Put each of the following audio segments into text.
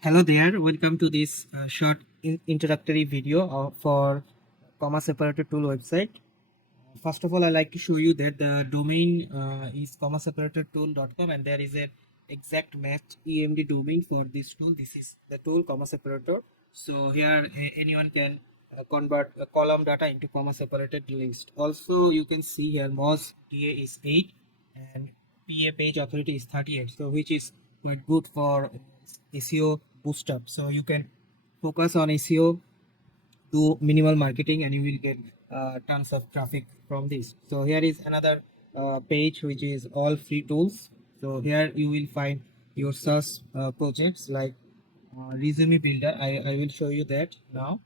Hello there, welcome to this short introductory video for comma separator tool website. First of all, I like to show you that the domain is commaseparatortool.com and there is an exact match EMD domain for this tool. This is the tool comma separator. So here anyone can convert column data into comma separated list. Also, you can see here MOZ DA is 8 and PA page authority is 38. So which is quite good for SEO boost up. So you can focus on SEO, do minimal marketing, and you will get tons of traffic from this. So here is another page which is all free tools. So here you will find your SaaS projects like resume builder. I will show you that now.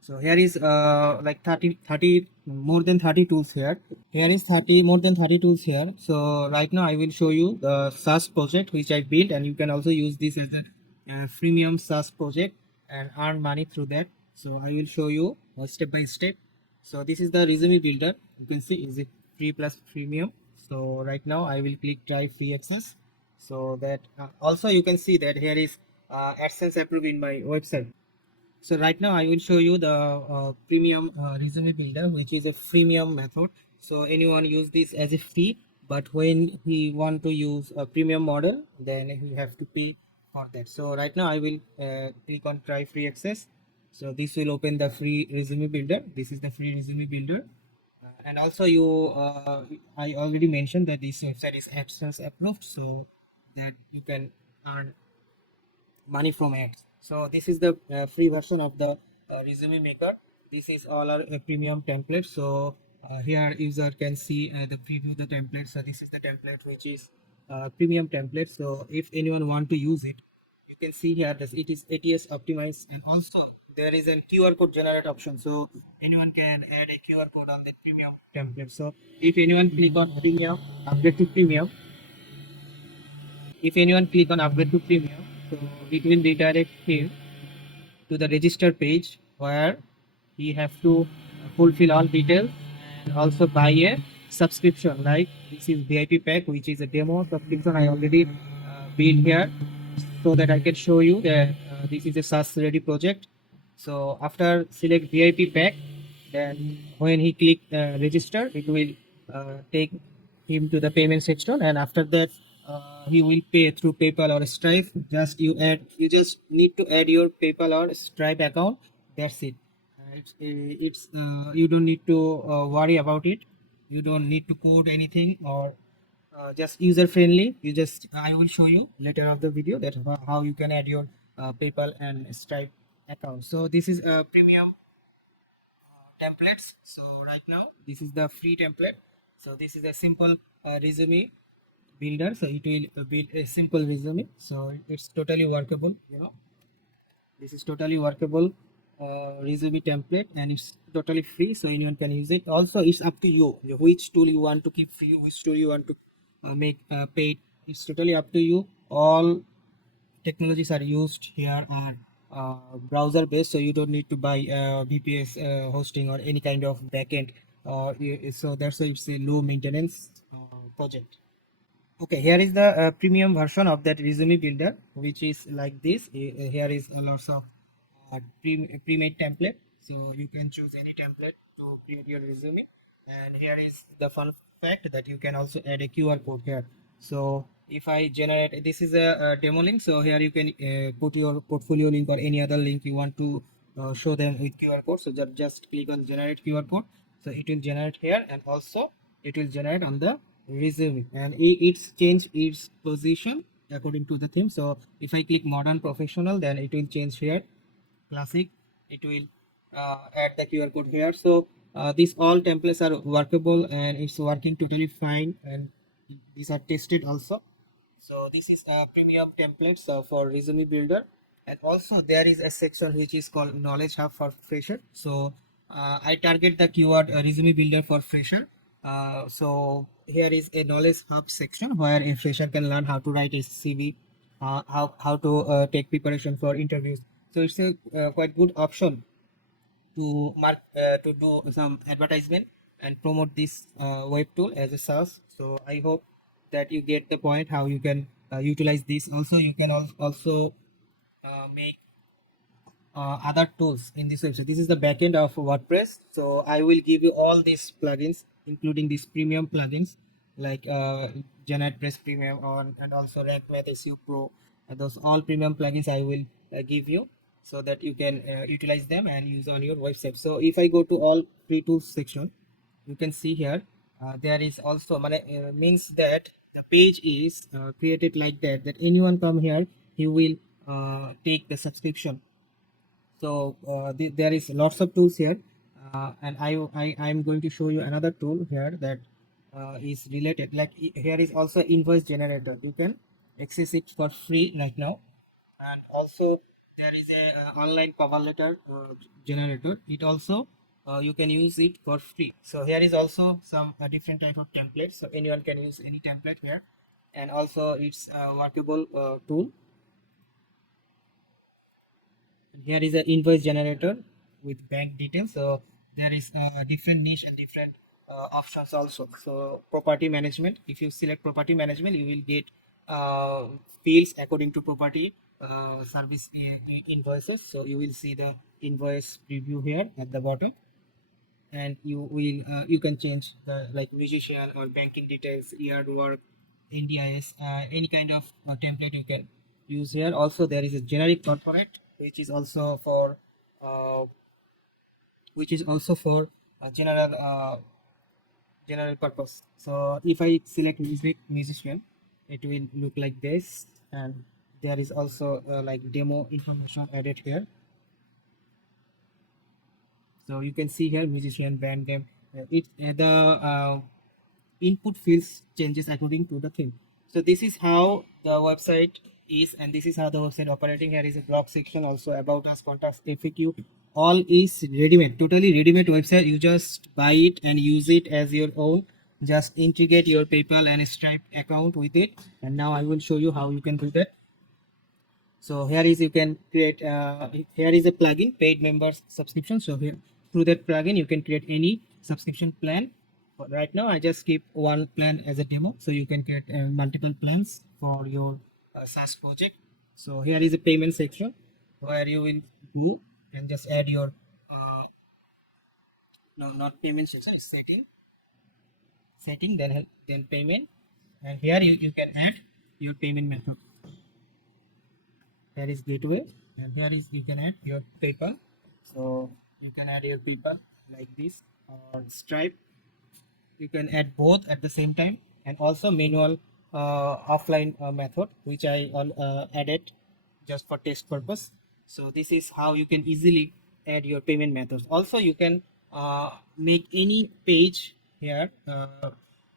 So here is like 30 more than 30 tools here. Here is 30 more than 30 tools here. So right now I will show you the SaaS project which I built, and you can also use this as a freemium SaaS project and earn money through that. So I will show you step by step. So this is the resume builder. You can see is it free plus premium. So right now I will click try free access. So that also you can see that here is AdSense approved in my website. So right now I will show you the premium resume builder, which is a freemium method. So anyone use this as a free, but when he want to use a premium model, then he have to pay for that. So right now I will click on try free access. So this will open the free resume builder. This is the free resume builder. And also I already mentioned that this website is AdSense approved, so that you can earn money from ads. So this is the free version of the resume maker. This is all our premium template. So here user can see the preview the template. So this is the template which is premium template. So if anyone want to use it, you can see here that it is ATS optimized, and also there is a QR code generate option. So anyone can add a QR code on the premium template. So if anyone click on premium, upgrade to premium, if anyone click on upgrade to premium, so it will redirect him to the register page where he have to fulfill all details and also buy a subscription. Like this is VIP pack, which is a demo subscription I already built here, so that I can show you that this is a SaaS ready project. So after select VIP pack, then when he click register, it will take him to the payment section, and after that he will pay through PayPal or Stripe. You just need to add your PayPal or Stripe account. That's it. You don't need to worry about it. You don't need to code anything, or just user friendly. I will show you later of the video that how you can add your PayPal and Stripe account. So this is a premium templates. So right now this is the free template. So this is a simple resume builder. So it will build a simple resume. So it's totally workable. This is totally workable resume template, and it's totally free, so anyone can use it. Also, it's up to you which tool you want to keep free, which tool you want to make paid. It's totally up to you. All technologies are used here are browser based, so you don't need to buy VPS hosting or any kind of backend. So that's why it's a low maintenance project. Okay, here is the premium version of that resume builder, which is like this. Here is a lots of pre-made template, so you can choose any template to create your resume. And here is the fun fact that you can also add a QR code here. So if I generate, this is a demo link, so here you can put your portfolio link or any other link you want to show them with QR code. So just click on generate QR code, so it will generate here, and also it will generate on the resume, and it's change its position according to the theme. So if I click modern professional, then it will change here classic. It will add the QR code here. So these all templates are workable, and it's working totally fine, and these are tested also. So this is a premium templates for resume builder. And also there is a section which is called knowledge hub for fresher. So I target the keyword resume builder for fresher. So here is a knowledge hub section where a fresher can learn how to write a CV, how to take preparation for interviews. So it's a quite good option to do some advertisement and promote this web tool as a SaaS. So I hope that you get the point how you can utilize this. Also you can also make other tools in this website. This is the backend of WordPress. So I will give you all these plugins, including these premium plugins like GeneratePress Premium and also RankMath SEO Pro. Those all premium plugins I will give you so that you can utilize them and use on your website. So if I go to all free tools section, you can see here there is also means that the page is created like that anyone come here, he will take the subscription. So there is lots of tools here, and I'm going to show you another tool here that is related. Like here is also invoice generator. You can access it for free right now, and also there is a online cover letter generator. It also you can use it for free. So here is also some different type of templates. So anyone can use any template here, and also it's a workable tool. Here is an invoice generator with bank details. So there is a different niche and different options also. So property management, if you select property management, you will get fields according to property service invoices. So you will see the invoice preview here at the bottom, and you can change the like musician or banking details, yard work, NDIS, any kind of template you can use here. Also there is a generic corporate which is also for uh, general purpose. So if I select musician, it will look like this, and there is also like demo information added here. So you can see here musician, band name. The input fields changes according to the theme. So this is how the website is, and this is how the website operating. Here is a blog section, also about us, contacts, FAQ. All is ready-made, totally ready-made website. You just buy it and use it as your own. Just integrate your PayPal and Stripe account with it. And now I will show you how you can do that. So here is you can create here is a plugin, paid members subscription. So here through that plugin you can create any subscription plan. But right now I just keep one plan as a demo, so you can create multiple plans for your SaaS project. So here is a payment section where you will go and just add your no, not payment section, it's setting, then payment, and here you can add your payment method. Here is gateway, and here is you can add your PayPal. So you can add your PayPal like this, or Stripe. You can add both at the same time, and also manual offline method, which I added just for test purpose. So this is how you can easily add your payment methods. Also you can make any page here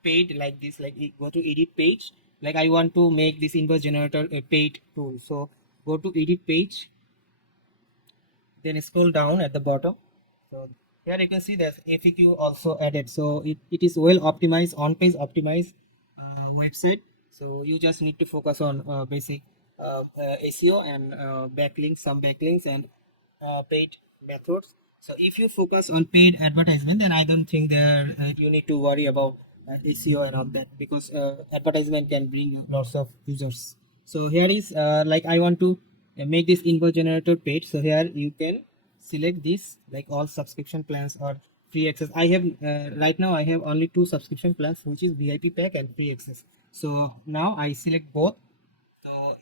paid like this, like go to edit page. Like I want to make this invoice generator a paid tool, so go to edit page, then scroll down at the bottom. So here you can see there's FAQ also added. So it is well optimized, on page optimized website. So you just need to focus on basic SEO and backlinks, some backlinks, and paid methods. So if you focus on paid advertisement, then I don't think there you need to worry about SEO and all that, because advertisement can bring you lots of users. So here is like I want to make this invoice generator paid. So here you can select this, like all subscription plans or free access. I have right now I have only two subscription plans, which is VIP pack and free access. So now I select both.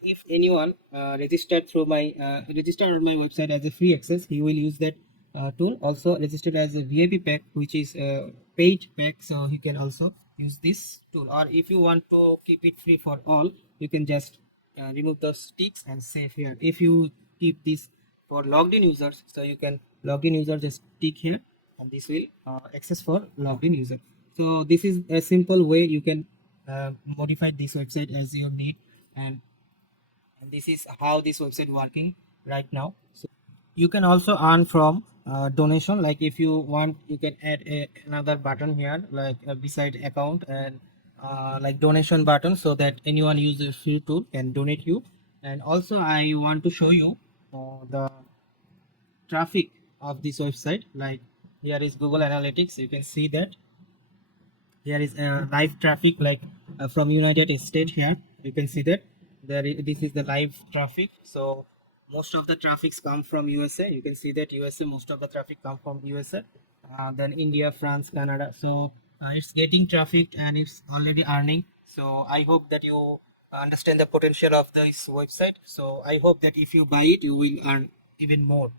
If anyone registered through my registered on my website as a free access, he will use that tool. Also registered as a VIP pack, which is a paid pack, so he can also use this tool. Or if you want to keep it free for all, you can just remove those ticks and save here. If you keep this for logged in users, so you can log in user, just tick here, and this will access for logged in user. So this is a simple way you can modify this website as you need, and this is how this website working right now. So you can also earn from donation. Like if you want, you can add another button here, like beside account, and like donation button, so that anyone uses free tool can donate you. And also I want to show you the traffic of this website. Like here is Google Analytics, you can see that here is live traffic, like from United States. Here you can see that, This is the live traffic. So most of the traffics come from USA. You can see that USA, most of the traffic come from USA. Then India, France, Canada. So it's getting traffic and it's already earning. So I hope that you understand the potential of this website. So I hope that if you buy it, you will earn even more.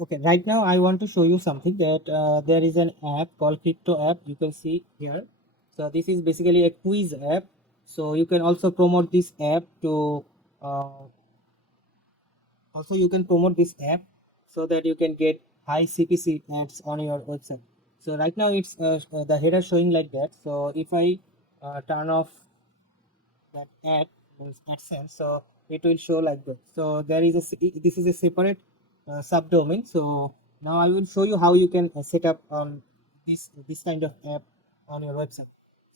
Okay, right now I want to show you something that there is an app called Crypto app. You can see here. So this is basically a quiz app. So you can also promote this app to uh, also you can promote this app so that you can get high CPC ads on your website. So right now it's the header showing like that. So if I turn off that ad means AdSense, so it will show like that. So there is this is a separate subdomain. So now I will show you how you can set up on this kind of app on your website.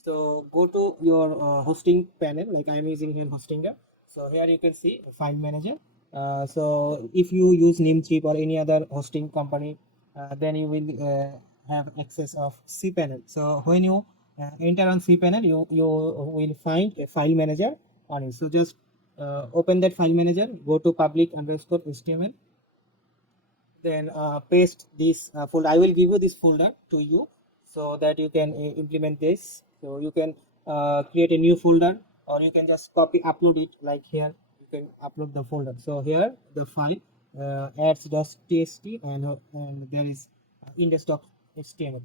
So go to your hosting panel, like I am using here Hostinger. So here you can see file manager. So if you use Namecheap or any other hosting company, then you will have access of cPanel. So when you enter on cPanel, you will find a file manager on it. So just open that file manager, go to public_html, then paste this folder. I will give you this folder to you so that you can implement this. So you can create a new folder, or you can just copy upload it, like here you can upload the folder. So here the file ads.txt, and there is index.html.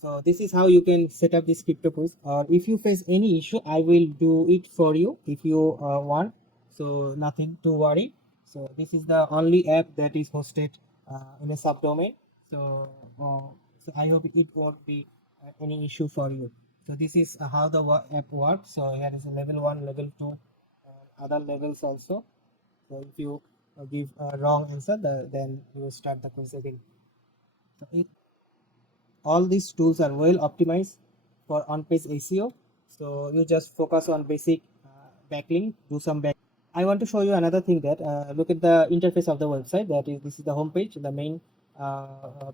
So this is how you can set up this crypto quiz. Or if you face any issue, I will do it for you if you want. So nothing to worry. So this is the only app that is hosted in a subdomain. So so I hope it won't be any issue for you. So this is how the app works. So here is level 1, level 2, other levels also. So if you give a wrong answer, then you will start the quiz again. So all these tools are well optimized for on-page SEO. So you just focus on basic backlink, do some back. I want to show you another thing that look at the interface of the website. That is, this is the home page, the main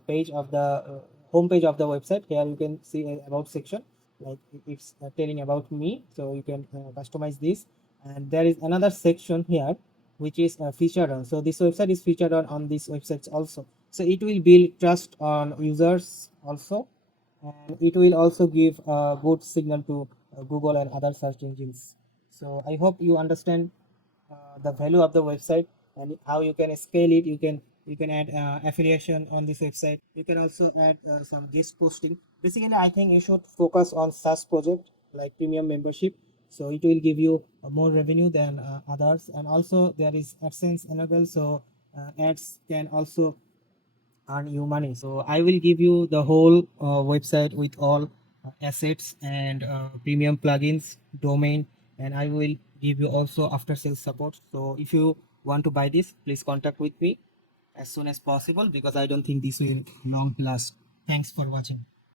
page of the home page of the website. Here you can see a about section, like it's telling about me. So you can customize this, and there is another section here which is featured on. So this website is featured on these websites also. So it will build trust on users also, and it will also give a good signal to Google and other search engines. So I hope you understand the value of the website and how you can scale it. You can add affiliation on this website. You can also add some guest posting. Basically, I think you should focus on SaaS project like premium membership. So it will give you more revenue than others. And also there is AdSense enabled, so ads can also earn you money. So I will give you the whole website with all assets and premium plugins, domain, and I will give you also after sales support. So if you want to buy this, please contact with me as soon as possible, because I don't think this will long last. Thanks for watching.